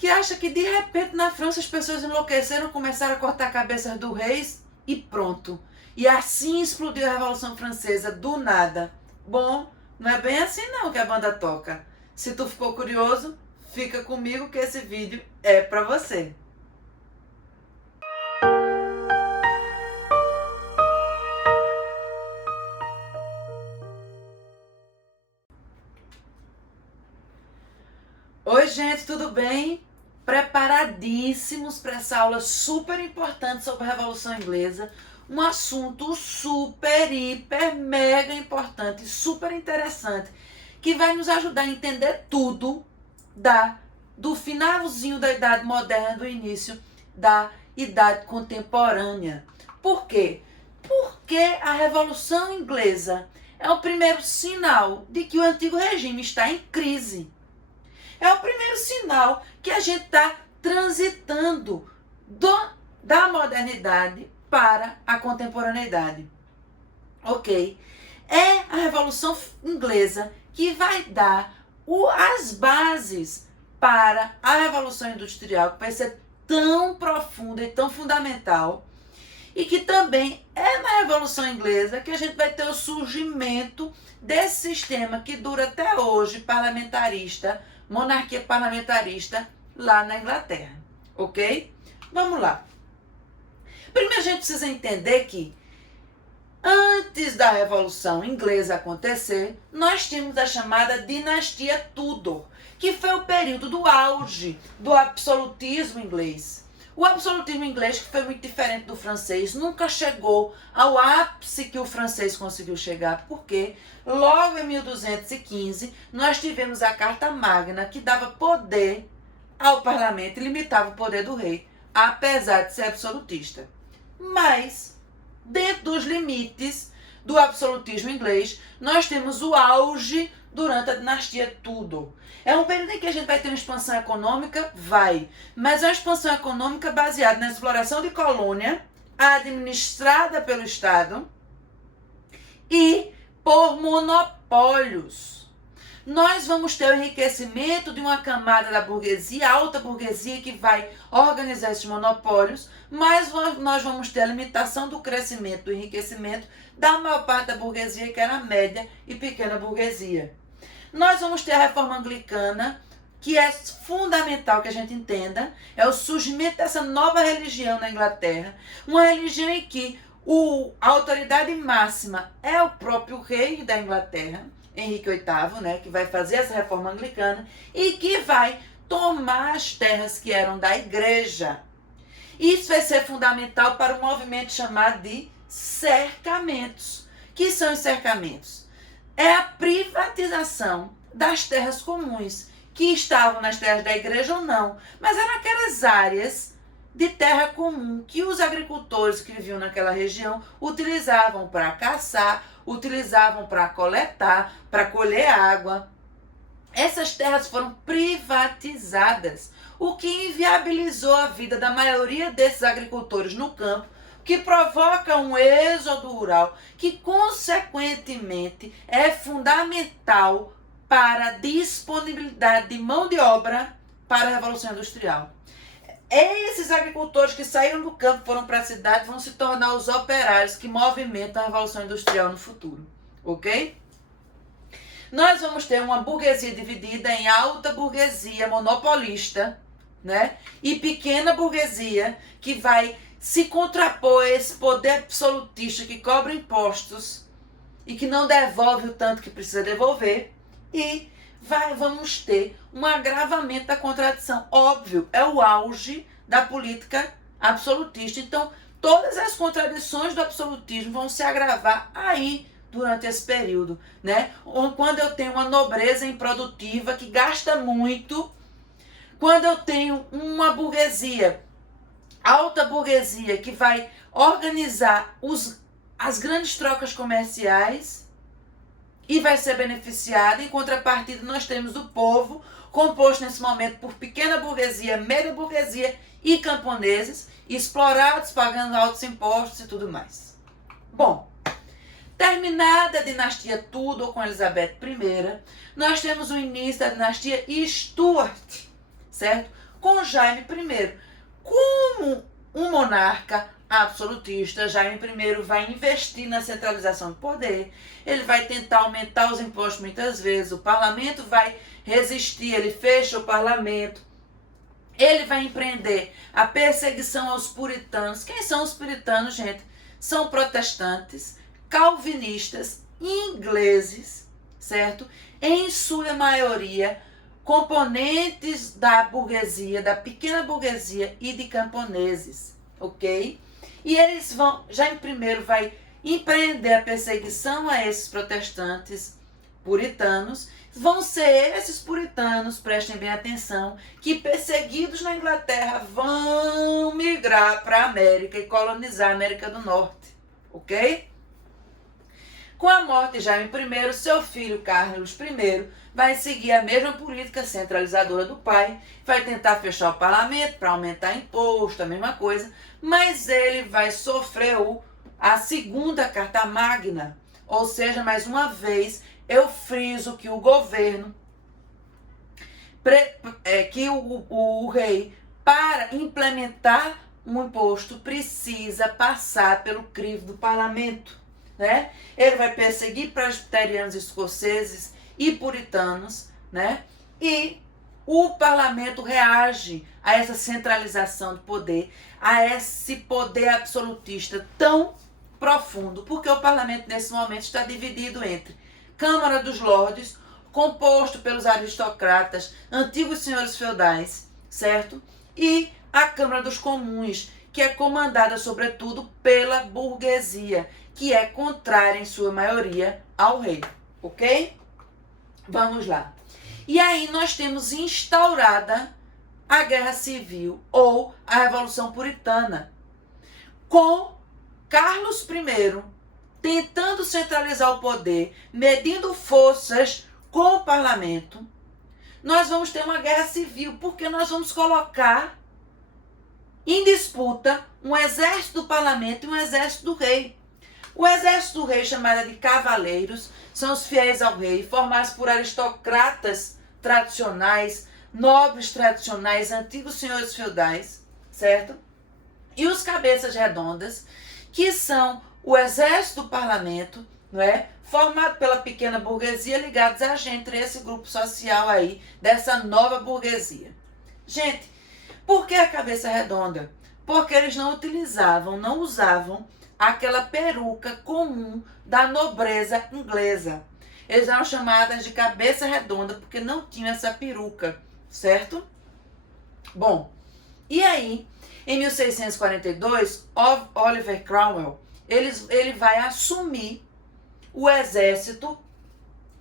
que acha que de repente na França as pessoas enlouqueceram, começaram a cortar cabeças dos reis e pronto. E assim explodiu a Revolução Francesa, do nada. Bom, não é bem assim não que a banda toca. Se tu ficou curioso, fica comigo que esse vídeo é pra você. Oi gente, tudo bem? Preparadíssimos para essa aula super importante sobre a Revolução Inglesa. Um assunto super, hiper, mega importante, super interessante, que vai nos ajudar a entender tudo do finalzinho da Idade Moderna, do início da Idade Contemporânea. Por quê? Porque a Revolução Inglesa é o primeiro sinal de que o antigo regime está em crise. É o primeiro sinal que a gente está transitando da modernidade para a contemporaneidade. Ok? É a Revolução Inglesa que vai dar as bases para a Revolução Industrial, que vai ser tão profunda e tão fundamental, e que também é na Revolução Inglesa que a gente vai ter o surgimento desse sistema que dura até hoje, parlamentarista, monarquia parlamentarista lá na Inglaterra, ok? Vamos lá. Primeiro a gente precisa entender que antes da Revolução Inglesa acontecer, nós tínhamos a chamada dinastia Tudor, que foi o período do auge do absolutismo inglês. O absolutismo inglês, que foi muito diferente do francês, nunca chegou ao ápice que o francês conseguiu chegar, porque logo em 1215 nós tivemos a Carta Magna, que dava poder ao parlamento e limitava o poder do rei, apesar de ser absolutista. Mas, dentro dos limites do absolutismo inglês, nós temos o auge durante a dinastia Tudor. É um período em que a gente vai ter uma expansão econômica? Vai. Mas é uma expansão econômica baseada na exploração de colônia, administrada pelo Estado e por monopólios. Nós vamos ter o enriquecimento de uma camada da burguesia, alta burguesia, que vai organizar esses monopólios, mas nós vamos ter a limitação do crescimento, do enriquecimento da maior parte da burguesia, que era a média e pequena burguesia. Nós vamos ter a reforma anglicana, que é fundamental que a gente entenda, é o surgimento dessa nova religião na Inglaterra, uma religião em que a autoridade máxima é o próprio rei da Inglaterra, Henrique VIII, né, que vai fazer essa reforma anglicana e que vai tomar as terras que eram da igreja. Isso vai ser fundamental para um movimento chamado de cercamentos. Que são os cercamentos? É a privatização das terras comuns, que estavam nas terras da igreja ou não, mas eram aquelas áreas de terra comum que os agricultores que viviam naquela região utilizavam para caçar, utilizavam para coletar, para colher água. Essas terras foram privatizadas, o que inviabilizou a vida da maioria desses agricultores no campo, que provoca um êxodo rural, que consequentemente é fundamental para a disponibilidade de mão de obra para a Revolução Industrial. Esses agricultores que saíram do campo, foram para a cidade, vão se tornar os operários que movimentam a Revolução Industrial no futuro, ok? Nós vamos ter uma burguesia dividida em alta burguesia monopolista, né? E pequena burguesia, que vai se contrapor a esse poder absolutista que cobra impostos e que não devolve o tanto que precisa devolver, e vamos ter um agravamento da contradição. Óbvio, é o auge da política absolutista. Então, todas as contradições do absolutismo vão se agravar aí durante esse período, né? Quando eu tenho uma nobreza improdutiva que gasta muito, quando eu tenho uma burguesia, alta burguesia, que vai organizar as grandes trocas comerciais e vai ser beneficiada. Em contrapartida, nós temos o povo, composto nesse momento por pequena burguesia, média burguesia e camponeses, explorados, pagando altos impostos e tudo mais. Bom, terminada a dinastia Tudor com Elizabeth I, nós temos o início da dinastia Stuart, certo? com Jaime I. Como um monarca absolutista, Jaime I vai investir na centralização do poder, ele vai tentar aumentar os impostos muitas vezes, o parlamento vai resistir, ele fecha o parlamento, ele vai empreender a perseguição aos puritanos. Quem são os puritanos, gente? São protestantes, calvinistas, ingleses, certo? Em sua maioria, componentes da burguesia, da pequena burguesia e de camponeses, ok? E eles vão, Jaime I vai empreender a perseguição a esses protestantes puritanos. Vão ser esses puritanos, prestem bem atenção, que perseguidos na Inglaterra vão migrar para a América e colonizar a América do Norte, ok? Com a morte de Jaime I, seu filho Carlos I vai seguir a mesma política centralizadora do pai, vai tentar fechar o parlamento para aumentar imposto, a mesma coisa, mas ele vai sofrer a segunda Carta Magna, ou seja, mais uma vez, eu friso que o governo, o rei, para implementar um imposto, precisa passar pelo crivo do parlamento, né? Ele vai perseguir presbiterianos escoceses e puritanos, né? E o parlamento reage a essa centralização do poder, a esse poder absolutista tão profundo, porque o parlamento nesse momento está dividido entre Câmara dos Lordes, composto pelos aristocratas, antigos senhores feudais, certo? E a Câmara dos Comuns, que é comandada sobretudo pela burguesia, que é contrária em sua maioria ao rei, ok? Vamos lá. E aí nós temos instaurada a Guerra Civil ou a Revolução Puritana, com Carlos I tentando centralizar o poder, medindo forças com o parlamento. Nós vamos ter uma guerra civil, porque nós vamos colocar em disputa um exército do parlamento e um exército do rei. O exército do rei, chamado de cavaleiros, são os fiéis ao rei, formados por aristocratas tradicionais, nobres tradicionais, antigos senhores feudais, certo? E os cabeças redondas, que são o exército do parlamento, não é? Formado pela pequena burguesia, ligados a gente, entre esse grupo social aí, dessa nova burguesia. Gente, por que a cabeça redonda? Porque eles não usavam aquela peruca comum da nobreza inglesa. Eles eram chamadas de cabeça redonda porque não tinham essa peruca, certo? Bom, e aí, em 1642, Oliver Cromwell, ele vai assumir o exército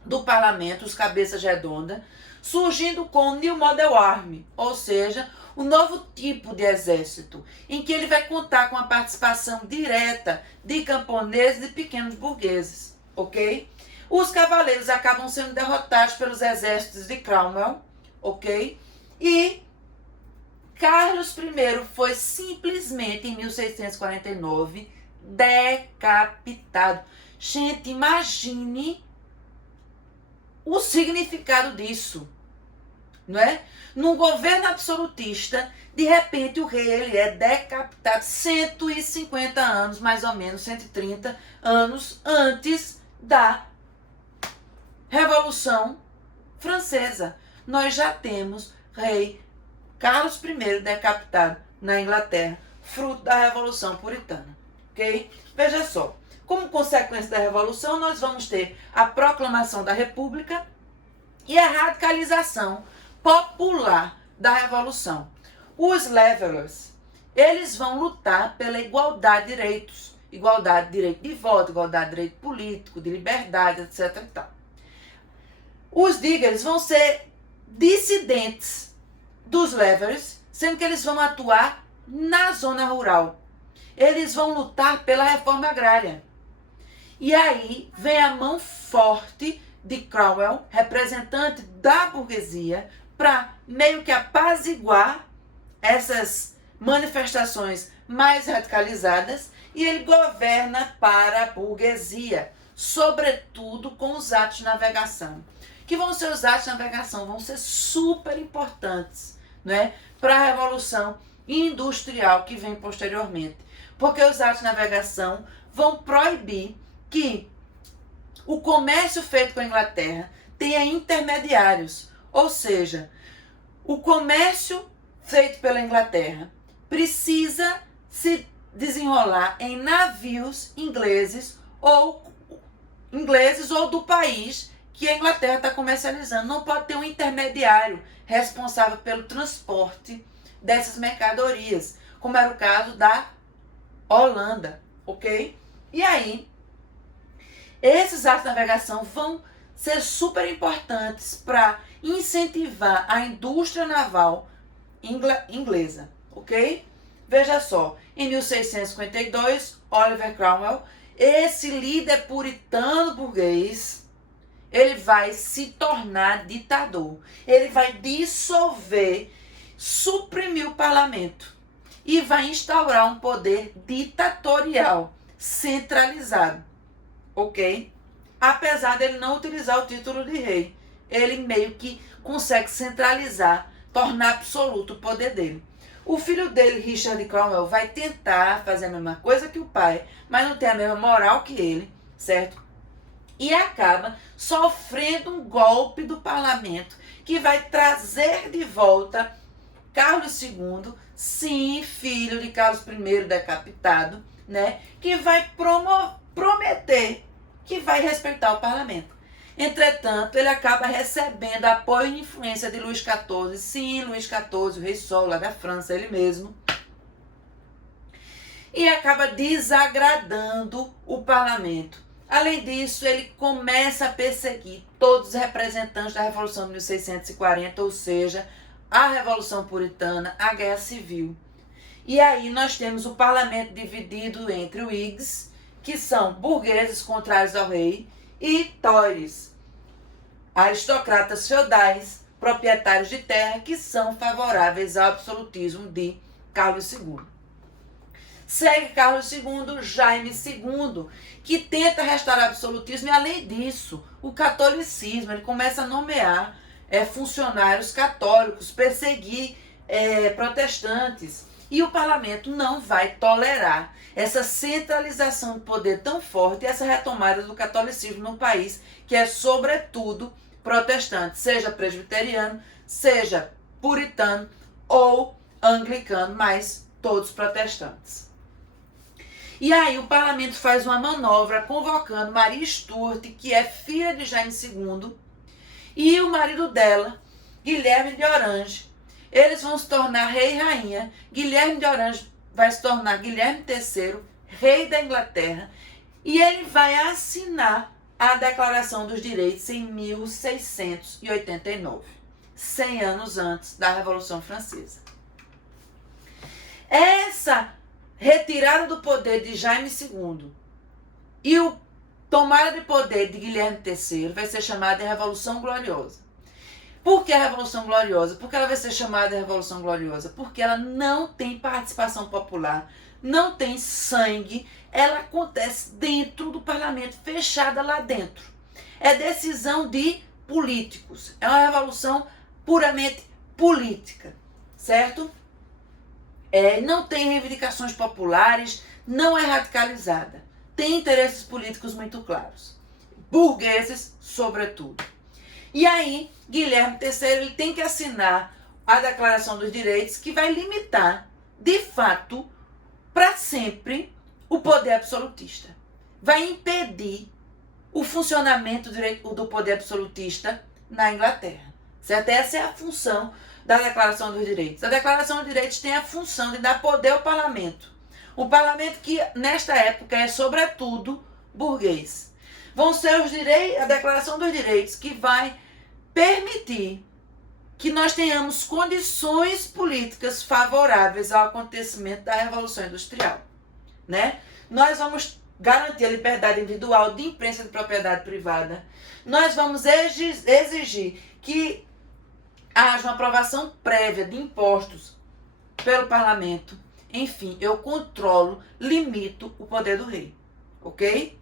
do parlamento, os cabeças redondas, surgindo com o New Model Army, ou seja, um novo tipo de exército, em que ele vai contar com a participação direta de camponeses e pequenos burgueses, ok? Os cavaleiros acabam sendo derrotados pelos exércitos de Cromwell, ok? E Carlos I foi simplesmente, em 1649, decapitado. Gente, imagine o significado disso, não é? Num governo absolutista, de repente o rei ele é decapitado 150 anos, mais ou menos 130 anos antes da Revolução Francesa. Nós já temos rei Carlos I decapitado na Inglaterra, fruto da Revolução Puritana, ok? Veja só, como consequência da Revolução, nós vamos ter a proclamação da República e a radicalização popular da Revolução. Os Levelers, eles vão lutar pela igualdade de direitos, igualdade de direito de voto, igualdade de direito político, de liberdade, etc. e tal. Os Diggers vão ser dissidentes dos Levelers, sendo que eles vão atuar na zona rural. Eles vão lutar pela reforma agrária. E aí vem a mão forte de Cromwell, representante da burguesia, para meio que apaziguar essas manifestações mais radicalizadas, e ele governa para a burguesia, sobretudo com os atos de navegação. Que vão ser os atos de navegação? Vão ser super importantes, né, para a Revolução Industrial que vem posteriormente. Porque os atos de navegação vão proibir que o comércio feito com a Inglaterra tenha intermediários, ou seja, o comércio feito pela Inglaterra precisa se desenrolar em navios ingleses ou do país que a Inglaterra está comercializando. Não pode ter um intermediário responsável pelo transporte dessas mercadorias, como era o caso da Holanda, ok? E aí, esses atos de navegação vão ser super importantes para incentivar a indústria naval inglesa, ok? Veja só, em 1652, Oliver Cromwell, esse líder puritano burguês, ele vai se tornar ditador. Ele vai dissolver, suprimir o parlamento e vai instaurar um poder ditatorial centralizado, ok? Apesar dele não utilizar o título de rei, ele meio que consegue centralizar, tornar absoluto o poder dele. O filho dele, Richard Cromwell, vai tentar fazer a mesma coisa que o pai, mas não tem a mesma moral que ele, certo? E acaba sofrendo um golpe do parlamento que vai trazer de volta Carlos II, sim, filho de Carlos I decapitado, né? Que vai prometer que vai respeitar o parlamento. Entretanto, ele acaba recebendo apoio e influência de Luís XIV. Sim, Luís XIV, o rei Sol lá da França, ele mesmo. E acaba desagradando o parlamento. Além disso, ele começa a perseguir todos os representantes da Revolução de 1640, ou seja, a Revolução Puritana, a Guerra Civil. E aí nós temos o parlamento dividido entre Whigs, que são burgueses contrários ao rei, e Tories, aristocratas feudais, proprietários de terra, que são favoráveis ao absolutismo de Carlos II. Segue Carlos II, Jaime II, que tenta restaurar o absolutismo, e além disso, o catolicismo. Ele começa a nomear funcionários católicos, perseguir protestantes. E o parlamento não vai tolerar essa centralização de poder tão forte e essa retomada do catolicismo no país, que é sobretudo protestante, seja presbiteriano, seja puritano ou anglicano, mas todos protestantes. E aí o parlamento faz uma manobra convocando Maria Stuart, que é filha de Jaime II, e o marido dela, Guilherme de Orange. Eles vão se tornar rei e rainha. Guilherme de Orange vai se tornar Guilherme III, rei da Inglaterra, e ele vai assinar a Declaração dos Direitos em 1689, 100 anos antes da Revolução Francesa. Essa retirada do poder de Jaime II e o tomada de poder de Guilherme III vai ser chamada de Revolução Gloriosa. Por que a Revolução Gloriosa? Porque ela vai ser chamada de Revolução Gloriosa? Porque ela não tem participação popular, não tem sangue, ela acontece dentro do parlamento, fechada lá dentro. É decisão de políticos, é uma revolução puramente política, certo? Não tem reivindicações populares, não é radicalizada, tem interesses políticos muito claros, burgueses sobretudo. E aí, Guilherme III ele tem que assinar a Declaração dos Direitos, que vai limitar, de fato, para sempre, o poder absolutista. Vai impedir o funcionamento do poder absolutista na Inglaterra. Certo? Essa é a função da Declaração dos Direitos. A Declaração dos Direitos tem a função de dar poder ao parlamento. O parlamento que, nesta época, é, sobretudo, burguês. Vão ser os direitos, a Declaração dos Direitos, que vai permitir que nós tenhamos condições políticas favoráveis ao acontecimento da Revolução Industrial, né? Nós vamos garantir a liberdade individual de imprensa de propriedade privada. Nós vamos exigir que haja uma aprovação prévia de impostos pelo parlamento. Enfim, eu controlo, limito o poder do rei, ok?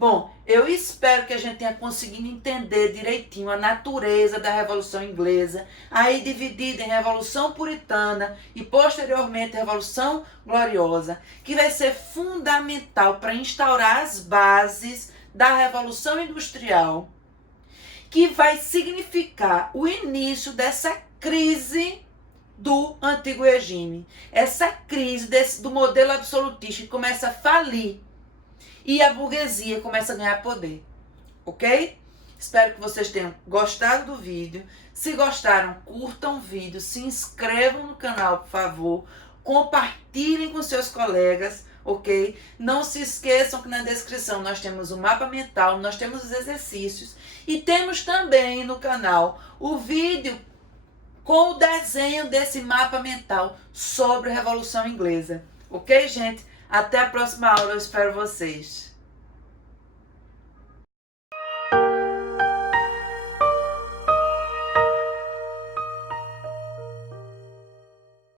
Bom, eu espero que a gente tenha conseguido entender direitinho a natureza da Revolução Inglesa, aí dividida em Revolução Puritana e posteriormente Revolução Gloriosa, que vai ser fundamental para instaurar as bases da Revolução Industrial, que vai significar o início dessa crise do antigo regime, essa crise do modelo absolutista que começa a falir e a burguesia começa a ganhar poder, ok? Espero que vocês tenham gostado do vídeo. Se gostaram, curtam o vídeo, se inscrevam no canal, por favor, compartilhem com seus colegas, ok? Não se esqueçam que na descrição nós temos o mapa mental, nós temos os exercícios e temos também no canal o vídeo com o desenho desse mapa mental sobre a Revolução Inglesa. Ok, gente? Até a próxima aula, eu espero vocês.